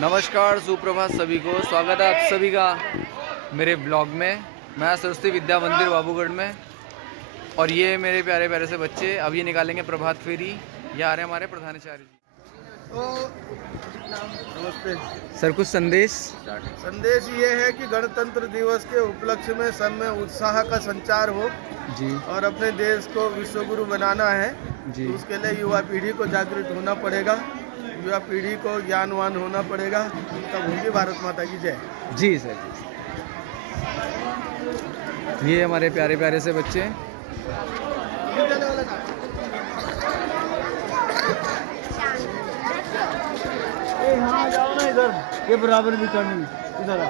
नमस्कार, सुप्रभात सभी को। स्वागत है आप सभी का मेरे ब्लॉग में। मैं सरस्वती विद्या मंदिर बाबूगढ़ में, और ये मेरे प्यारे प्यारे से बच्चे अब ये निकालेंगे प्रभात फेरी। ये आ रहे हैं हमारे प्रधानाचार्य जी। नमस्ते सर, कुछ संदेश। संदेश ये है कि गणतंत्र दिवस के उपलक्ष्य में सब में उत्साह का संचार हो जी और अपने देश को विश्वगुरु बनाना है। जी। तो उसके लिए युवा पीढ़ी को जागृत होना पड़ेगा, युवा पीढ़ी को ज्ञानवान होना पड़ेगा। तब होगी भारत माता की जय। जी सर जी। ये हमारे प्यारे प्यारे से बच्चे हैं। हाँ जाओ ना इधर, ये बराबर भी करनी इधर आ।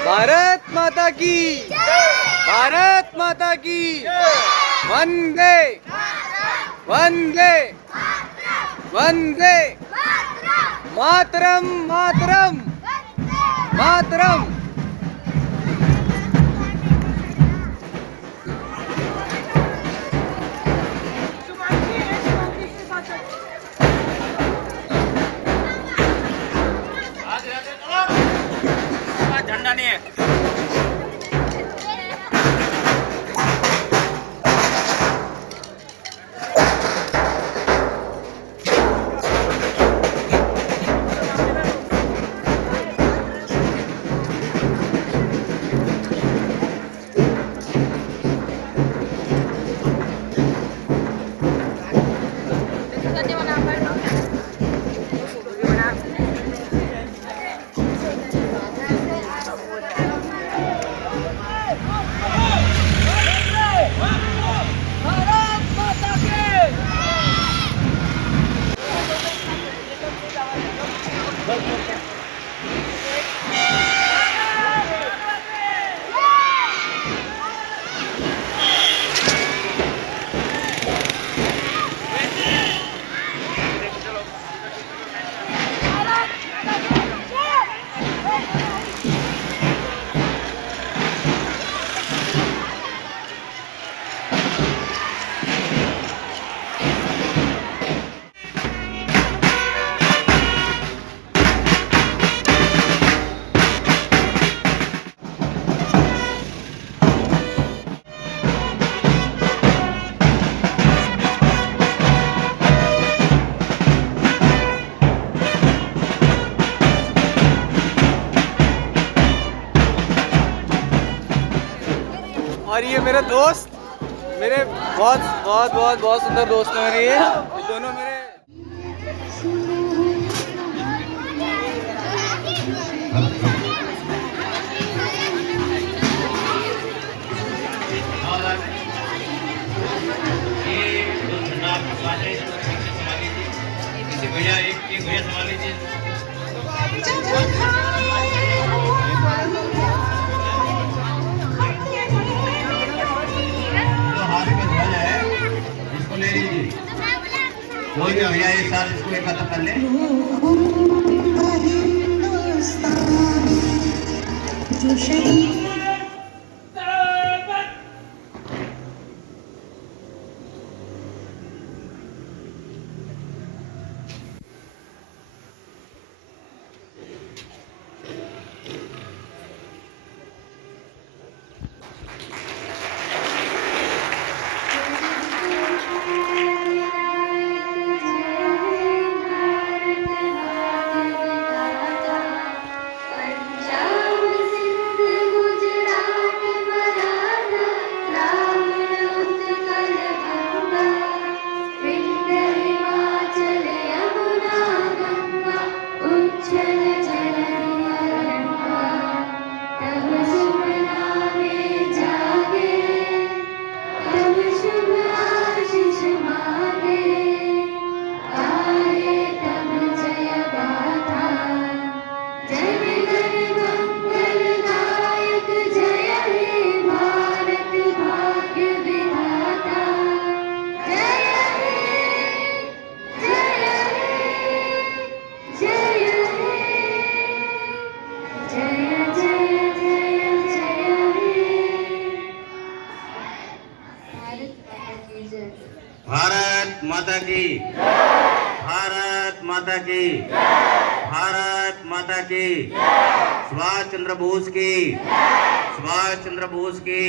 भारत माता की, भारत माता की वंदे वंदे वंदे मातरम मातरम मातरम। झंडा नहीं है। और ये मेरे दोस्त, मेरे बहुत बहुत बहुत बहुत सुंदर दोस्त हैं मेरे। ये दोनों मेरे भैया एक भैया संभाल लीजिए। कोई भी भैया एक साथ इसको खत्म कर ले। जो शहीद भारत माता की, भारत माता की, भारत माता की, सुभाष चंद्र बोस की, सुभाष चंद्र बोस की,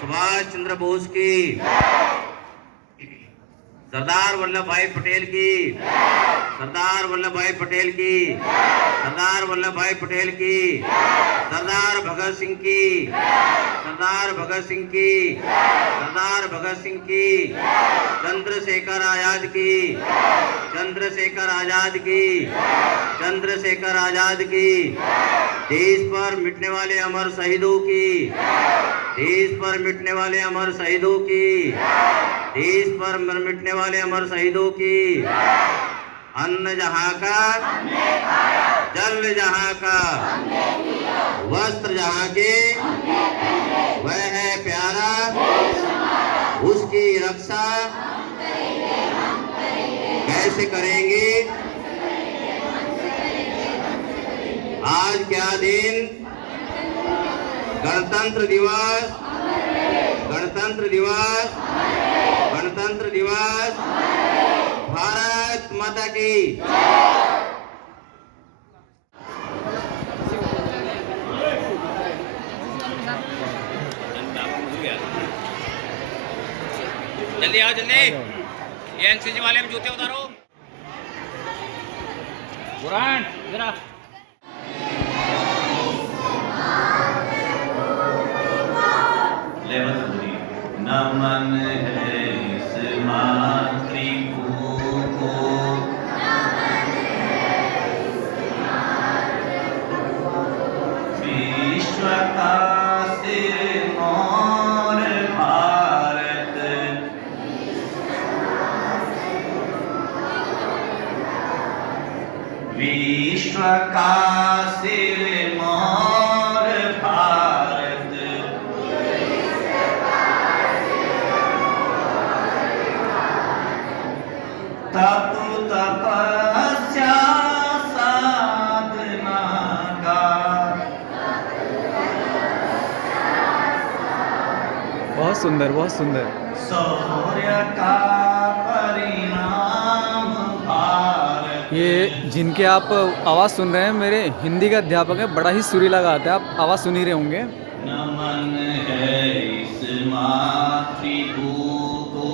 सुभाष चंद्र बोस की, सरदार वल्लभ भाई पटेल की, सरदार वल्लभ भाई पटेल की, सरदार वल्लभ भाई पटेल की, सरदार भगत सिंह की, सरदार भगत सिंह की, सरदार भगत सिंह की, चंद्रशेखर आजाद की, चंद्रशेखर आजाद की, चंद्रशेखर आजाद की, देश पर मिटने वाले अमर शहीदों की, देश पर मिटने वाले अमर शहीदों की, देश पर मिटने वाले अमर शहीदों की, अन्न जहां का, जल जहां का, वस्त्र जहां के, वह है प्यारा, उसकी रक्षा कैसे करेंगे। आज क्या दिन, गणतंत्र दिवस, गणतंत्र दिवस, गणतंत्र दिवस, भारत माता की। जल्दी आओ जल्दी, ये एनसीसी वाले में जूते उतारो। बुरान जरा नमन है इस मातृभूमि को, विश्व का सिरमौर भारत, विश्व का सिरमौर भारत, तप तपस्या साधना का, बहुत सुंदर, बहुत सुंदर। शौर्य का परिणाम भारत। ये जिनके आप आवाज़ सुन रहे हैं मेरे हिंदी का अध्यापक है, बड़ा ही सुरीला गाता है, आप आवाज़ सुन ही रहे होंगे। नमन है इस मातृभूमि को।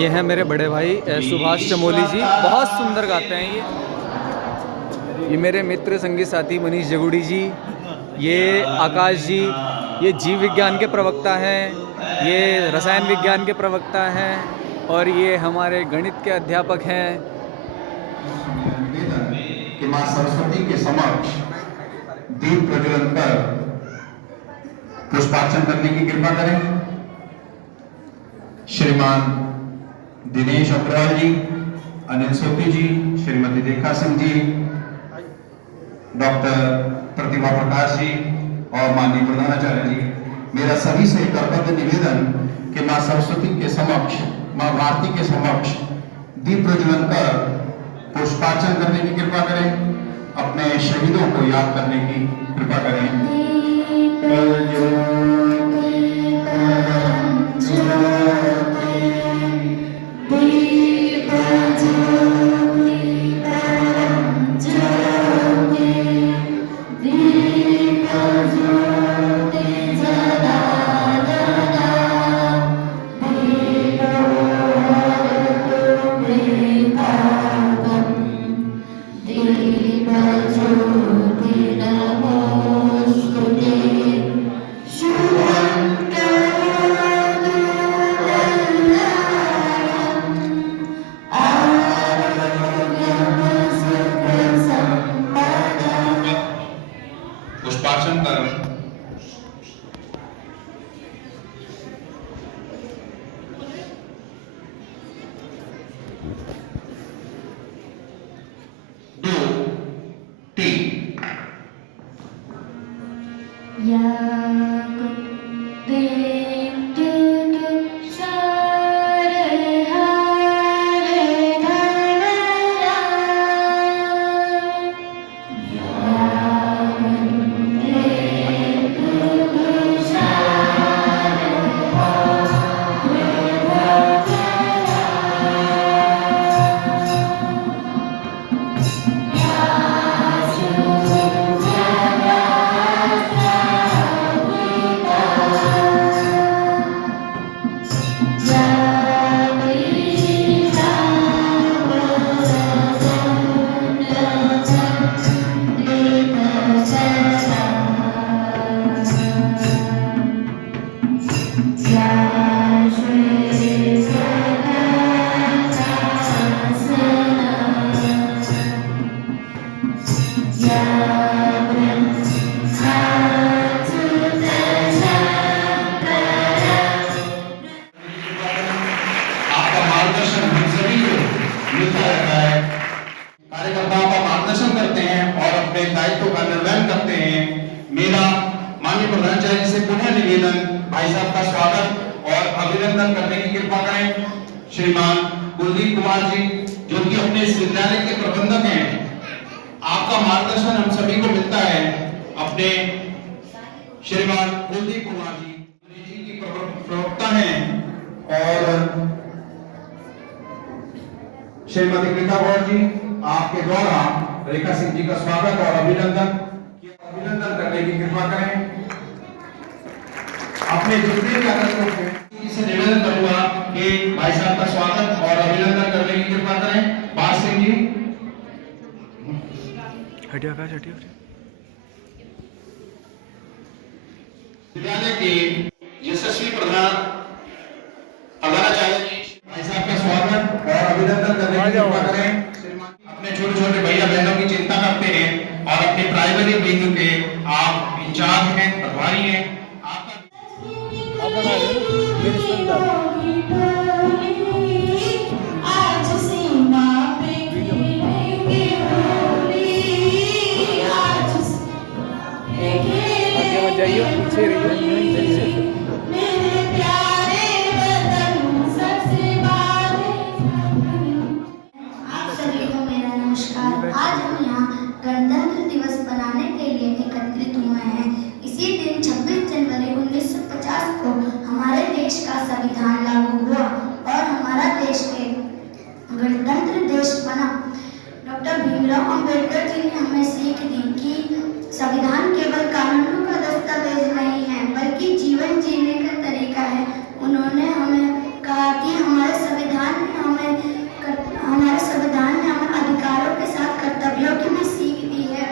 ये हैं मेरे बड़े भाई सुभाष चमोली जी, बहुत सुंदर गाते हैं ये मेरे मित्र संगीत साथी मनीष जगुड़ी जी, ये आकाश जी, ये जीव विज्ञान के प्रवक्ता हैं, ये रसायन विज्ञान के प्रवक्ता हैं, और ये हमारे गणित के अध्यापक हैं। कि मां सरस्वती के समक्ष दीप प्रज्वलन कर पुष्पार्चन करने की कृपा करें। श्रीमान दिनेश अग्रवाल जी, अनिल सोपी जी, श्रीमती रेखा सिंह जी, डॉक्टर प्रतिभा प्रकाश जी और माननीय प्रधानाचार्य जी, मेरा सभी से कर्तव्य निवेदन कि मां सरस्वती के समक्ष, मां भारती के समक्ष दीप प्रज्वलन कर पुष्पार्चन करने की कृपा करें, अपने शहीदों को याद करने की कृपा करें। पुष्पार्चन कर का निर्वहन करते हैं। मेरा माननीय प्रधानाचार्य से पुनः निवेदन, भाई साहब का स्वागत और अभिनंदन करने की कृपा करें। श्रीमान कुलदीप कुमार जी, जो कि अपने इस विद्यालय के प्रबंधक हैं, आपका मार्गदर्शन हम सभी को मिलता है। अपने श्रीमान कुलदीप कुमार जी अंग्रेजी की प्रवक्ता हैं और श्रीमती गीता गौड़ जी, आपके द्वारा रेखा सिंह जी का स्वागत और अभिनंदन करने की कृपा करें। अपने जितने भी आदरणीय से निवेदन करूंगा कि भाई साहब का स्वागत और अभिनंदन करने की कृपा करें। पास सिंह जी, हटिया का हटिया। विद्यालय के यशस्वी प्रधान प्रधानाचार्य जी, भाई साहब का स्वागत और अभिनंदन करने की कृपा करें। अपने छोटे छोटे भैया बहनों की चिंता करते हैं और अपने प्राइमरी विंग के आप इंचार्ज हैं, प्रभारी हैं। जाइए पीछे रहिए। आज हम यहाँ गणतंत्र दिवस मनाने के लिए एकत्रित हुए हैं। इसी दिन 26 जनवरी 1950 को हमारे देश का संविधान लागू हुआ और हमारा देश एक गणतंत्र देश बना। डॉक्टर भीमराव अंबेडकर जी ने हमें सीख दी कि संविधान केवल कानूनों का दस्तावेज नहीं है, बल्कि जीवन जीने का तरीका है। उन्होंने हमें कहा कि हमारे संविधान ने हमें अधिकारों के साथ कर्तव्यों की भी सीख दी है,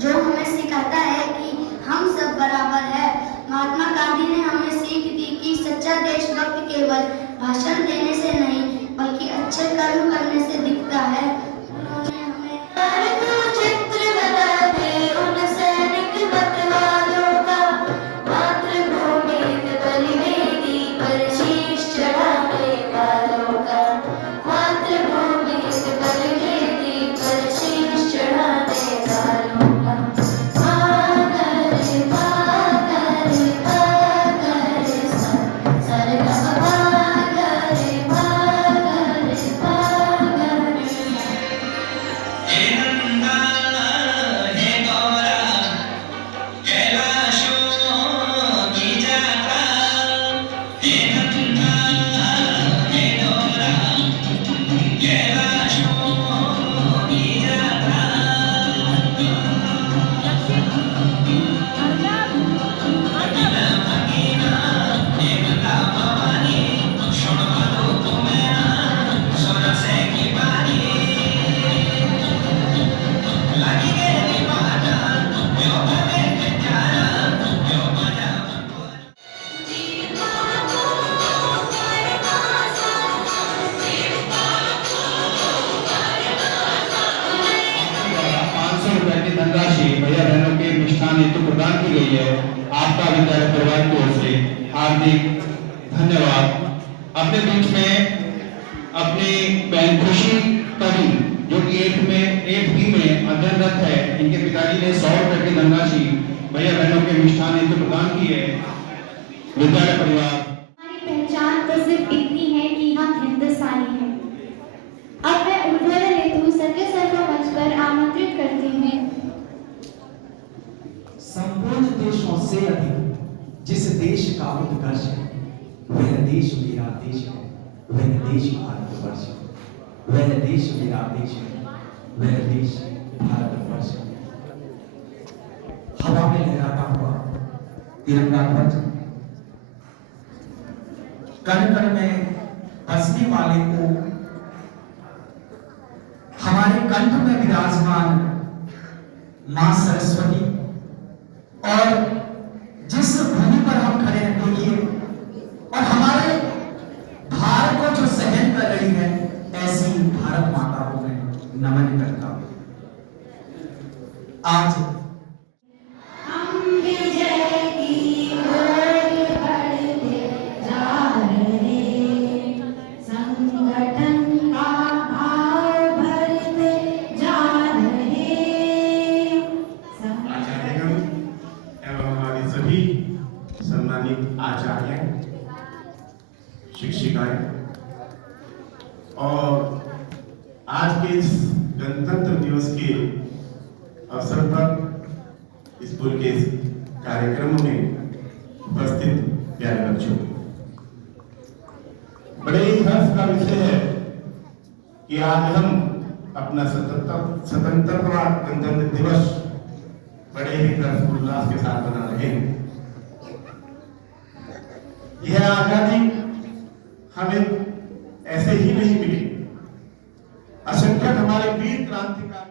जो हमें सिखाता है कि हम सब बराबर है। महात्मा गांधी ने हमें सीख दी कि सच्चा देशभक्त केवल भाषण देने से नहीं, बल्कि अच्छे कर्म करने से दिखता है। उन्होंने हमें चित्र बता दे उन सैनिक मतवालों का, मातृभूमि के बलिवेदी पर शीश चढ़ाने वालों का, मातृभूमि के बलिवेदी पर शीश चढ़ाने वालों का। भैया बहनों के मिष्ठान हेतु प्रदान की गई है। आपका विद्यालय परिवार की ओर से हार्दिक धन्यवाद। अपने बीच में अपनी बहन खुशी कवि, जो कि 8वीं में अध्ययनरत है, इनके पिताजी ने 100 रुपए की धनराशि भैया बहनों के मिष्ठान हेतु प्रदान की है। विद्यालय परिवार, हमारी पहचान तो सिर्फ इतनी है कि हम हिंदुस्तानी हैं। अब मैं उद्बोधन हेतु संजय सर को मंच पर आमंत्रित करती हूँ। संपूर्ण देशों से अधिक जिस देश का उत्कर्ष है, वह देश मेरा देश है, वह देश भारतवर्ष है। वह देश मेरा देश है, वह देश भारतवर्ष है। हवा में लहराता हुआ तिरंगा ध्वज, कण कण में बसने वाले को, हमारे कंठ में विराजमान मां सरस्वती, और जिस भूमि पर हम खड़े हैं, देखिए, और हमारे भार को जो सहन कर रही है, ऐसी भारत माता को मैं नमन करता हूं। आज सम्मानित आचार्य, शिक्षिकाएं और आज के इस गणतंत्र दिवस के अवसर पर स्कूल के कार्यक्रमों में उपस्थित प्यारे बच्चों, बड़े ही हर्ष का विषय है कि आज हम अपना स्वतंत्रता गणतंत्र दिवस बड़े ही हर्षोल्लास के साथ मना रहे हैं। यह आजादी हमें ऐसे ही नहीं मिली, असंख्य हमारे वीर क्रांतिकारी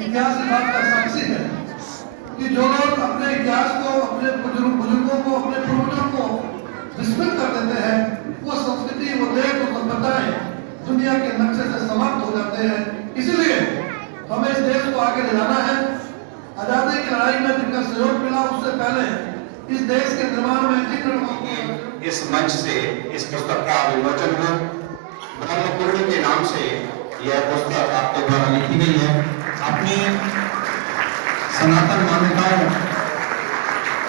इतिहास की बात का साक्षी है कि जो लोग अपने इतिहास को, अपने बुजुर्गों को, अपने पूर्वजों को विस्मृत कर देते हैं, वो संस्कृति, वो देश, वो सभ्यताएं दुनिया के नक्शे से समाप्त हो जाते हैं। इसीलिए हमें इस देश को आगे ले जाना है। आजादी की लड़ाई में जिनका सहयोग मिला, उससे पहले इस देश के निर्माण में जिन लोगों को इस मंच से इस पुस्तक का विमोचन हो। ब्रह्मकुंड के नाम से यह पुस्तक आपके द्वारा लिखी गई है। अपनी सनातन मान्यताओं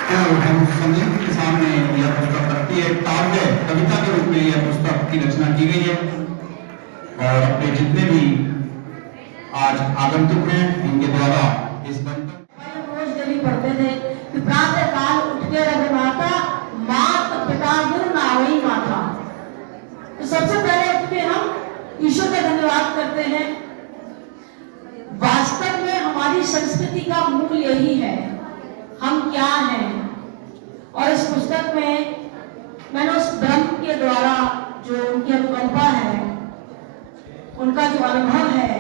को हम सभी के सामने यह पुस्तक रखती है। काव्य कविता के रूप में यह पुस्तक की रचना की गई है और अपने जितने भी आज आगंतुक हैं इनके द्वारा इस रोज डेली पढ़ते थे कि प्रातः काल उठ के रघुनाथा मात पिता गुरु नावई माता। तो सबसे पहले उठ के हम ईश्वर का धन्यवाद करते हैं। वास्तव में हमारी संस्कृति का मूल यही है, हम क्या हैं। और इस पुस्तक में मैंने उस ब्रह्म के द्वारा जो उनकी अनुकंपा है, उनका जो अनुभव है,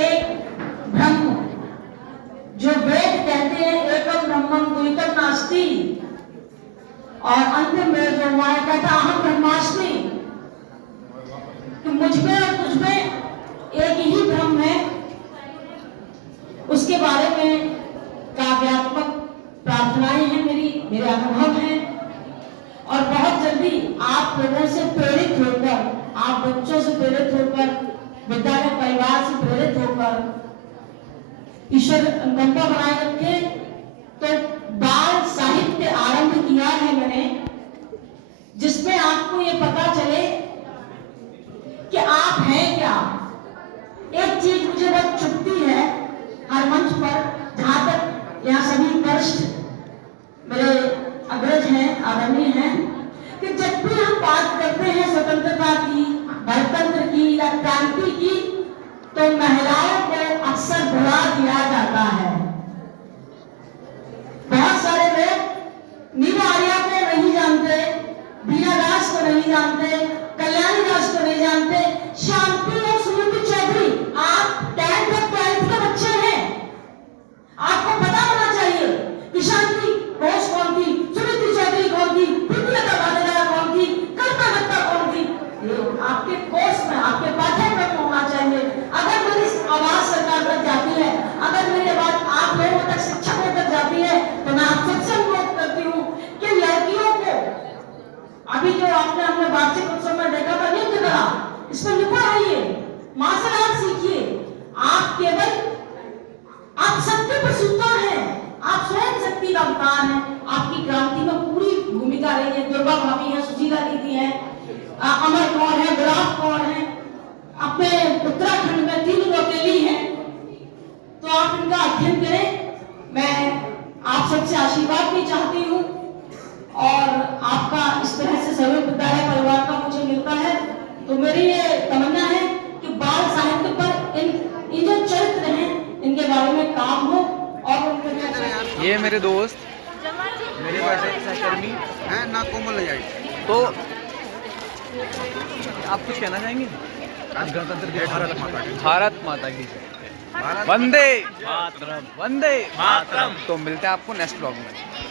एक ब्रह्म जो वेद कहते हैं एकम ब्रह्मम द्वितीयम नास्ति, और अंत में जो माया कहता अहम ब्रह्मास्मि, कि मुझ में और तुझ में एक ही ब्रह्म है। उसके बारे में काव्यात्मक प्रार्थनाएं हैं, मेरे अनुभव हैं। और बहुत जल्दी आप लोगों से प्रेरित होकर, आप बच्चों से प्रेरित होकर, विद्यालय परिवार से प्रेरित होकर ईश्वर अनुकंपा बनाए रखे। तो बाल साहित्य आरंभ किया है मैंने, जिसमें आपको ये पता चले कि आप हैं क्या। एक चीज मुझे बहुत चुभती है हर मंच पर, जहां तक यहाँ सभी वरिष्ठ मेरे अग्रज हैं, आदरणीय हैं, कि जब भी हम बात करते हैं स्वतंत्रता की, गणतंत्र की या क्रांति की, तो महिलाओं को अक्सर भुला दिया जाता है। बहुत सारे लोग नीवा आर्या को नहीं जानते, बीना दास को नहीं जानते, कल्याणी दास को नहीं जानते, शांति और सुनीति चौधरी, आप 10th और 12th के बच्चे हैं। आपको पता होना चाहिए कि शांति घोष कौन थी, सुनीति चौधरी कौन थी, प्रीतिलता वाडेदार कौन थी, कल्पना दत्ता कौन थी। आपके कोर्स में, आपके पाठ्यक्रम में होना चाहिए। अगर मेरी आवाज सरकार तक जाती है, अगर मेरी बात आप लोगों तक, शिक्षकों तक जाती है, तो मैं आप सबसे अनुरोध करती हूँ कि लड़कियों को, अभी जो आपने अपने वार्षिक उत्सव में देखा था नृत्य कला, इसमें निपुण रहिए, मार्शल आर्ट सीखिए। आप केवल, आप शक्ति पर सुल्तान हैं, आप स्वयं शक्ति का अवतार हैं। आपकी क्रांति में पूरी भूमिका रही है। दुर्गा भाभी है, सुशीला दीदी है, अमर कौर है, गुलाब कौर है, अपने उत्तराखंड में 3 अकेली है। तो आप इनका अध्ययन करें। मैं आप सबसे आशीर्वाद भी चाहती हूँ और आपका इस तरह से सहयोग विद्यालय परिवार का मुझे मिलता है। तो मेरी ये तमन्ना है कि बाल साहित्य पर इन जो चरित्र हैं इनके बारे में काम हो। और ये मेरे दोस्त, मेरे पास एक सहकर्मी है ना, कोमल जाए। तो आप कुछ कहना चाहेंगे? आज गणतंत्र दिवस, भारत माता की जय, वंदे मातरम, वंदे मातरम। तो मिलते हैं आपको नेक्स्ट ब्लॉग में।